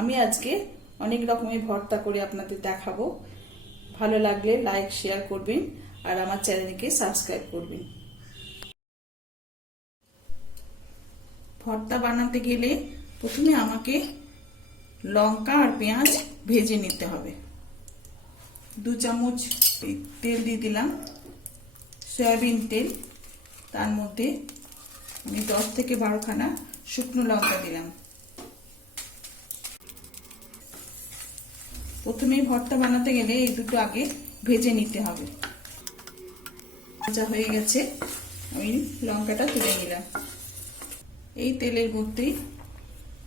আমি আজকে অনেক রকমের ভর্তা করে আপনাদের দেখাবো। ভালো লাগলে লাইক শেয়ার করবেন আর আমার চ্যানেলকে সাবস্ক্রাইব করবেন। ভর্তা বানাতে গেলে প্রথমে আমাকে লঙ্কা আর পেঁয়াজ ভেজে নিতে হবে। 2 চামচ তেল দিয়ে দিলাম, সয়াবিন তেল। তার মধ্যে আমি 10 থেকে 12 খানা শুকনো লঙ্কা দিলাম। প্রথমেই ভর্তা বানাতে গেলে এই দুটো আগে ভেজে নিতে হবে। ভাজা হয়ে গেছে, আমি লঙ্কাটা তুলে নিলাম। এই তেলের মধ্যেই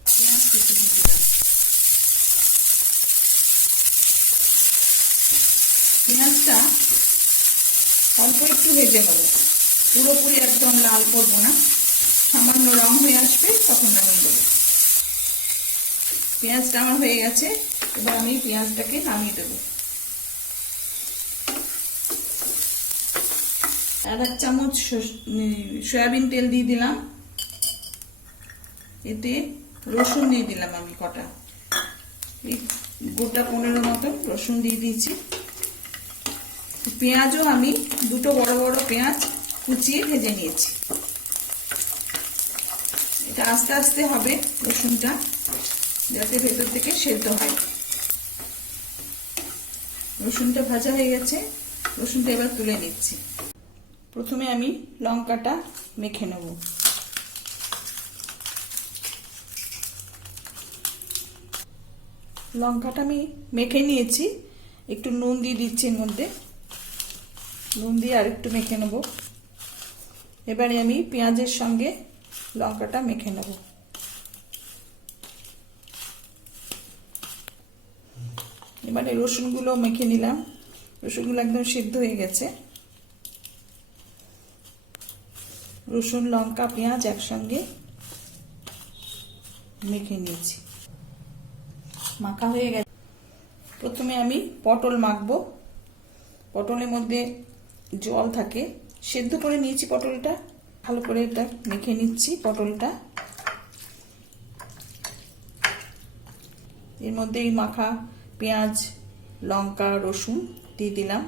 পেঁয়াজ কুচি দিয়ে দিলাম। পেঁয়াজটা অল্প একটু ভেজে নেব, পুরোপুরি একদম লাল করবো না, সামান্য রং হয়ে আসবে তখন নামিয়ে দেবো। পেঁয়াজটা আমার হয়ে গেছে, এবার আমি পেঁয়াজটাকে নামিয়ে দেবো। 1 চামচ সয়াবিন তেল দিয়ে দিলাম, এতে রসুন দিয়ে দিলাম আমি কটা, এই গোটা 15 মতন রসুন দিয়ে দিয়েছি। পেঁয়াজও আমি দুটো বড় বড় পেঁয়াজ কুচিয়ে ভেজে নিয়েছি। এটা আস্তে আস্তে হবে রসুনটা, যাতে ভেতর থেকে সেদ্ধ হয়। রসুনটা ভাজা হয়ে গেছে, রসুনটা এবার তুলে নিচ্ছি। প্রথমে আমি লঙ্কাটা মেখে নেব। লঙ্কাটা আমি মেখে নিয়েছি, একটু নুন দিয়ে দিচ্ছি এর মধ্যে, নুন দিয়ে আর একটু মেখে নেব। এবারে আমি পেঁয়াজের সঙ্গে লঙ্কাটা মেখে নেব। এবারে রসুনগুলো মেখে নিলাম, রসুনগুলো একদম সিদ্ধ হয়ে গেছে। রসুন লঙ্কা পেঁয়াজ একসঙ্গে মেখে নিয়েছি, মাখা হয়ে গেছে। প্রথমে আমি পটল মাখবো। পটলের মধ্যে জল থাকে, সেদ্ধ করে নিয়েছি পটলটা, ভালো করে এটা মেখে নিচ্ছি। পটলটা এর মধ্যে এই মাখা পেঁয়াজ লঙ্কা রসুন দিয়ে দিলাম,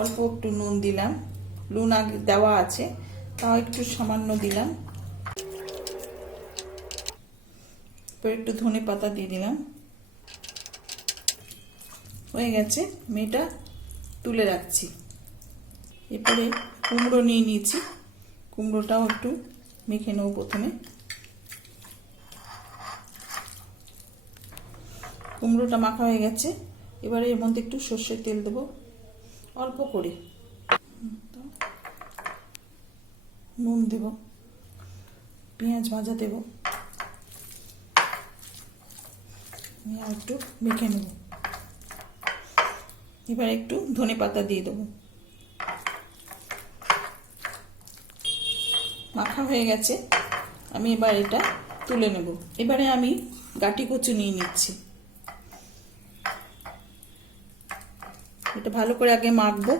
অল্প একটু নুন দিলাম, নুন আগে দেওয়া আছে তাও একটু সামান্য দিলাম। একটু ধনে পাতা দিয়ে দিলাম। হয়ে গেছে, আমি এটা তুলে রাখছি। এরপরে কুমড়ো নিয়ে নিয়েছি, কুমড়োটাও একটু মেখে নেব। প্রথমে কুমড়োটা মাখা হয়ে গেছে, এবারে এর মধ্যে একটু সর্ষের তেল দেবো অল্প করে, নুন দেব, পেঁয়াজ ভাজা দেব, আর একটু মেখে নেব। এবার একটু ধনে পাতা দিয়ে দেবো। মাখা হয়ে গেছে, আমি এবার এটা তুলে নেব। এবারে আমি গাঁটি কচু নিয়ে নিচ্ছি। এটা ভালো করে আগে মাখবো।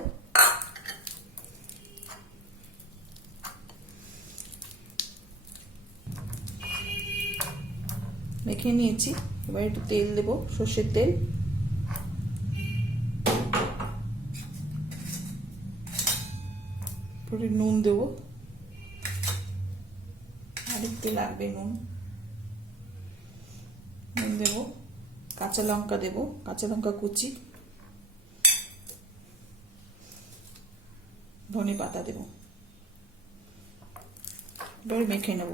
মেখে নিয়েছি, এবার একটু তেল দেবো, সর্ষের তেল। পরে নুন দেবো, আর একটু লাগবে নুন দেবো। কাঁচা লঙ্কা দেবো, কাঁচা লঙ্কা কুচি, ধনে পাতা দেবো। এবার মেখে নেব।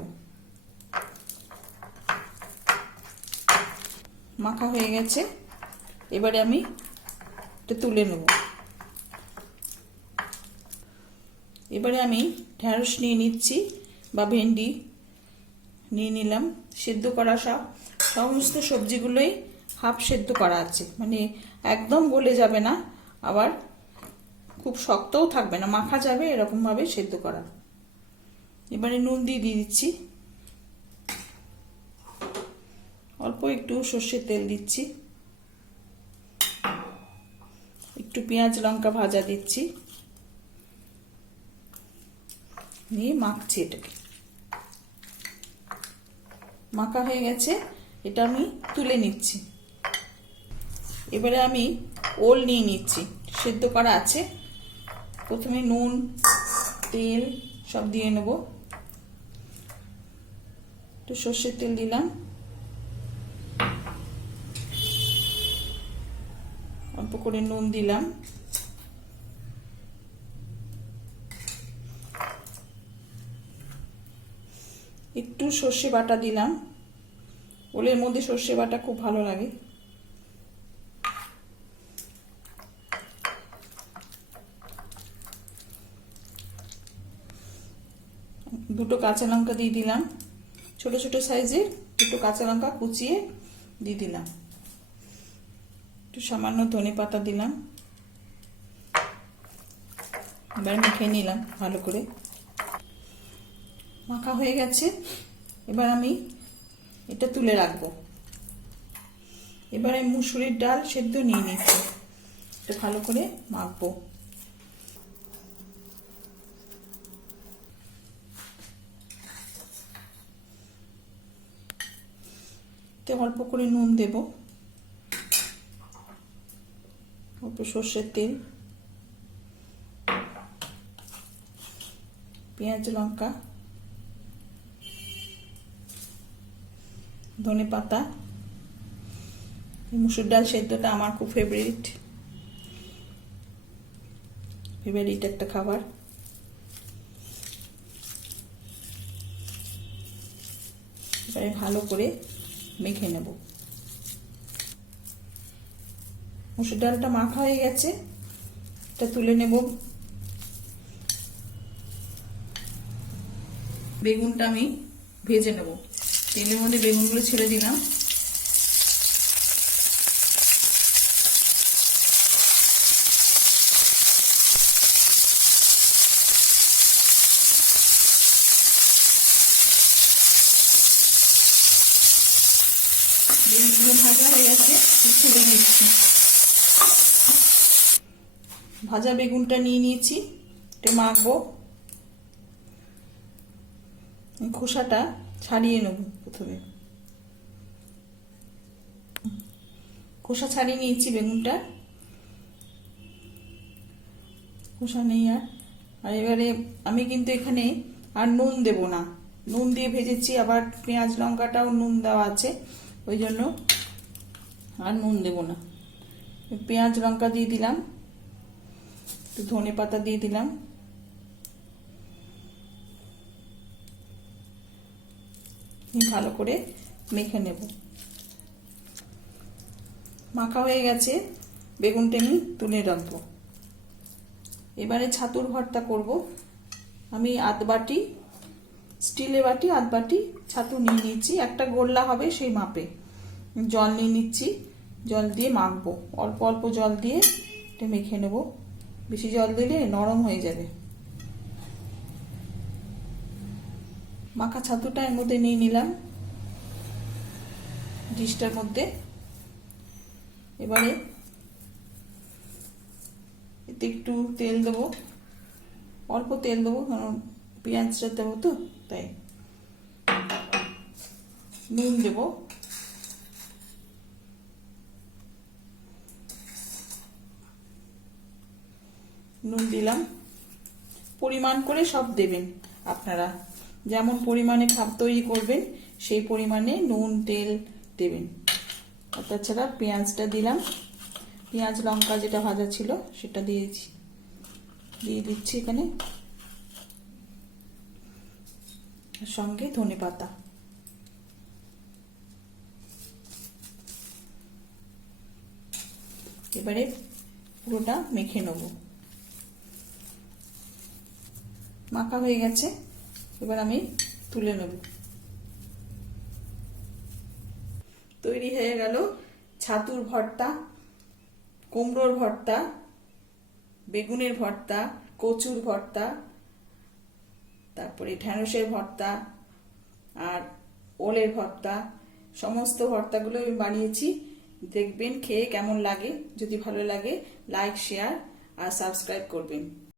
মাখা হয়ে গেছে, এবারে আমি এটা তুলে নেব। এবারে আমি ঢেঁড়স নিয়ে নিচ্ছি বা ভেন্ডি নিয়ে নিলাম। সেদ্ধ করা সমস্ত সবজিগুলোই হাফ সেদ্ধ করা আছে, মানে একদম গলে যাবে না, আবার খুব শক্তও থাকবে না, মাখা যাবে এরকম ভাবে সেদ্ধ করা। এবারে নুন দিয়ে দিচ্ছি, অল্প একটু সর্ষের তেল দিচ্ছি, একটু পেঁয়াজ লঙ্কা ভাজা দিচ্ছি, নিয়ে মাখছি। এটাকে মাখা হয়ে গেছে, এটা আমি তুলে নিচ্ছি। এবারে আমি ওল নিয়ে নিচ্ছি, সেদ্ধ করা আছে। প্রথমে নুন তেল সব দিয়ে নেব। একটু সর্ষের তেল দিলাম, অল্প করে নুন দিলাম, একটু সর্ষে বাটা দিলাম। ওলের মধ্যে সর্ষে বাটা খুব ভালো লাগে। দুটো কাঁচা লঙ্কা দিয়ে দিলাম, ছোট ছোট সাইজের দুটো কাঁচা লঙ্কা কুচিয়ে দিয়ে দিলাম। একটু সামান্য ধনে পাতা দিলাম। এবার মেখে নিলাম ভালো করে। মাখা হয়ে গেছে, এবার আমি এটা তুলে রাখবো। এবারে মুসুরির ডাল সেদ্ধ নিয়ে নিচ্ছি, এটা ভালো করে মাখবো। অল্প করে নুন দেব, অল্প সর্ষের তেল, পেঁয়াজ লঙ্কা, ধনে পাতা। মুসুর ডাল সেদ্ধটা আমার খুব ফেভারিট একটা খাবার। এবারে ভালো করে মেখে নেব। মুসুর ডালটা মাখা হয়ে গেছে, এটা তুলে নেব। বেগুনটা আমি ভেজে নেব। তেলের মধ্যে বেগুনগুলো ছেড়ে দিলাম। বেগুনগুলো ভাজা হয়ে গেছে, তুলে নিচ্ছি। ভাজা বেগুনটা নিয়ে নিয়েছি, এটা মাখবো। খোসাটা ছাড়িয়ে নেব। প্রথমে খোসা ছাড়িয়ে নিয়েছি বেগুনটা, খোসা নেই আর এবারে আমি কিন্তু এখানে আর নুন দেব না। নুন দিয়ে ভেজেছি, আবার পেঁয়াজ লঙ্কাটাও নুন দেওয়া আছে, ওই জন্য আর নুন দেব না। পেঁয়াজ লঙ্কা দিয়ে দিলাম, একটু ধনে পাতা দিয়ে দিলাম, ভালো করে মেখে নেব। মাখা হয়ে গেছে, বেগুনটা আমি তুলে রাখবো। এবারে ছাতুর ভর্তা করব। আমি আধ বাটি স্টিলের বাটি আধ বাটি ছাতু নিয়ে নিচ্ছি, একটা গোল্লা হবে সেই মাপে। জল নিয়ে নিচ্ছি, জল দিয়ে মাখবো। অল্প অল্প জল দিয়ে এটা মেখে নেব, বেশি জল দিলে নরম হয়ে যাবে। মাখা ছাতুটা এর মধ্যে নিয়ে নিলাম ডিশটার মধ্যে। এবারে এতে একটু তেল দেবো, অল্প তেল দেবো, কারণ পেঁয়াজটা দেবো তো তাই। নুন দেব, নুন দিলাম। পরিমাণ করে সব দেবেন আপনারা, যেমন পরিমাণে খাবার তৈরি করবেন সেই পরিমাণে নুন তেল দেবেন। তাছাড়া পেঁয়াজটা দিলাম, পেঁয়াজ লঙ্কা যেটা ভাজা ছিল সেটা দিয়ে দিচ্ছি এখানে, সঙ্গে ধনে পাতা। এবারে পুরোটা মেখে নেব। মাখা হয়ে গেছে, এবার আমি তুলে নেব। তৈরি হয়ে গেল ছাতুর ভর্তা, কুমড়োর ভর্তা, বেগুনের ভর্তা, কচুর ভর্তা, তারপরে ঢ্যাঁড়সের ভর্তা আর ওলের ভর্তা। সমস্ত ভর্তাগুলো আমি বানিয়েছি, দেখবেন খেয়ে কেমন লাগে। যদি ভালো লাগে লাইক শেয়ার আর সাবস্ক্রাইব করবেন।